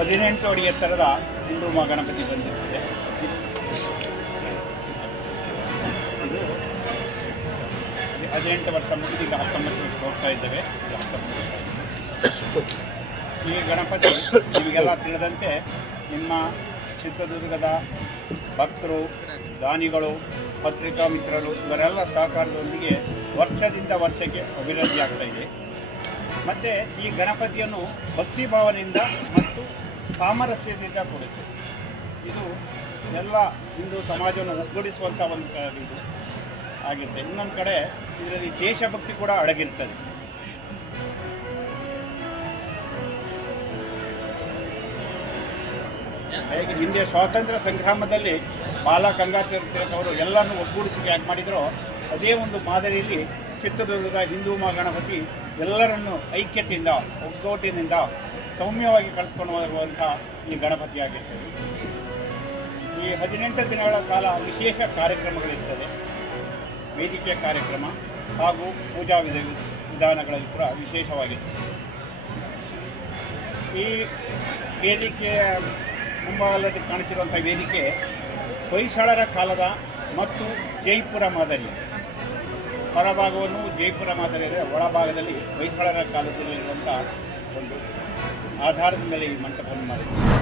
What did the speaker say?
18 ಅಡಿ ಎತ್ತರದ ಹಿಂದೂ ಗಣಪತಿ ಬಂದಿರ್ತದೆ. ಇದು 18 ವರ್ಷ ಮುಗಿದು ಈಗ 19 ವರ್ಷ ಹೋಗ್ತಾ ಇದ್ದೇವೆ. ಈ ಗಣಪತಿ ನಿಮಗೆಲ್ಲ ತಿಳಿದಂತೆ ನಿಮ್ಮ ಚಿತ್ರದುರ್ಗದ ಭಕ್ತರು, ದಾನಿಗಳು, ಪತ್ರಿಕಾ ಮಿತ್ರರು ಇವರೆಲ್ಲ ಸಹಕಾರದೊಂದಿಗೆ ವರ್ಷದಿಂದ ವರ್ಷಕ್ಕೆ ಅಭಿವೃದ್ಧಿ ಆಗ್ತಾ ಇದೆ. ಮತ್ತು ಈ ಗಣಪತಿಯನ್ನು ಭಕ್ತಿ ಭಾವನೆಯಿಂದ ಮತ್ತು ಸಾಮರಸ್ಯದಿಂದ ಕೂಡಿತು. ಇದು ಎಲ್ಲ ಹಿಂದೂ ಸಮಾಜವನ್ನು ಒಗ್ಗೂಡಿಸುವಂಥ ಒಂದು ಇದು ಆಗಿರುತ್ತೆ. ಇನ್ನೊಂದು ಕಡೆ ಇದರಲ್ಲಿ ದೇಶಭಕ್ತಿ ಕೂಡ ಅಡಗಿರ್ತದೆ. ಹೇಗೆ ಹಿಂದೆ ಸ್ವಾತಂತ್ರ್ಯ ಸಂಗ್ರಾಮದಲ್ಲಿ ಬಾಲ ಗಂಗಾಧರ ತಿಲಕ್ ಅವರು ಎಲ್ಲರನ್ನೂ ಒಗ್ಗೂಡಿಸಿ ಯಾಕೆ ಮಾಡಿದರೋ ಅದೇ ಒಂದು ಮಾದರಿಯಲ್ಲಿ ಚಿತ್ರದುರ್ಗದ ಹಿಂದೂ ಗಣಪತಿ ಎಲ್ಲರನ್ನು ಐಕ್ಯತೆಯಿಂದ, ಒಗ್ಗಟ್ಟಿನಿಂದ ಸೌಮ್ಯವಾಗಿ ಕಳೆದುಕೊಂಡು ಹೋಗುವಂಥ ಈ ಗಣಪತಿಯಾಗಿರ್ತದೆ. ಈ 18 ದಿನಗಳ ಕಾಲ ವಿಶೇಷ ಕಾರ್ಯಕ್ರಮಗಳಿರ್ತದೆ. ವೇದಿಕೆಯ ಕಾರ್ಯಕ್ರಮ ಹಾಗೂ ಪೂಜಾ ವಿಧಾನಗಳಲ್ಲಿ ಕೂಡ ವಿಶೇಷವಾಗಿರ್ತದೆ. ಈ ವೇದಿಕೆಯ ಮುಂಭಾಗದಲ್ಲಿ ಕಾಣಿಸಿರುವಂಥ ವೇದಿಕೆ ಹೊಯ್ಸಳರ ಕಾಲದ ಮತ್ತು ಜೈಪುರ ಮಾದರಿ. ಹೊರಭಾಗವನ್ನು ಜೈಪುರ ಮಾದರಿ ಅಂದರೆ ಒಳಭಾಗದಲ್ಲಿ ಹೊಯ್ಸಳರ ಕಾಲದಲ್ಲಿರುವಂಥ ಒಂದು ಆಧಾರದ ಮೇಲೆ ಈ ಮಂಟಪವನ್ನು ಮಾಡಿದೆ.